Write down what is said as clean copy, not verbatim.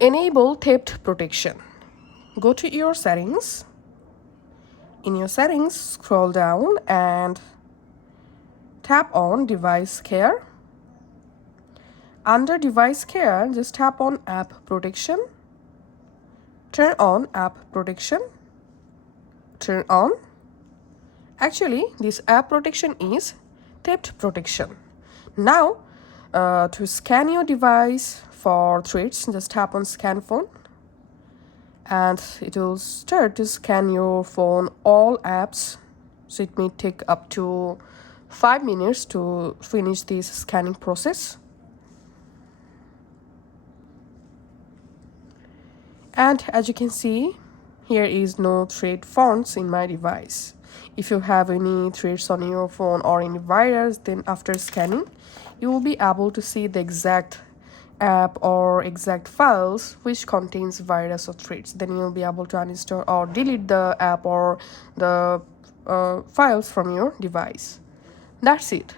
Enable theft protection. Go to your settings. In your settings, scroll down and tap on device care. Under device care, just tap on app protection. Turn on app protection. Turn on. Actually, this app protection is theft protection. Now, to scan your device for threats, just tap on scan phone. And it will start to scan your phone, all apps. So it may take up to 5 minutes to finish this scanning process. And as you can see, here is no threat found in my device. If you have any threats on your phone or any virus, then after scanning, you will be able to see the exact app or exact files which contains virus or threats. Then you'll be able to uninstall or delete the app or the files from your device. That's it.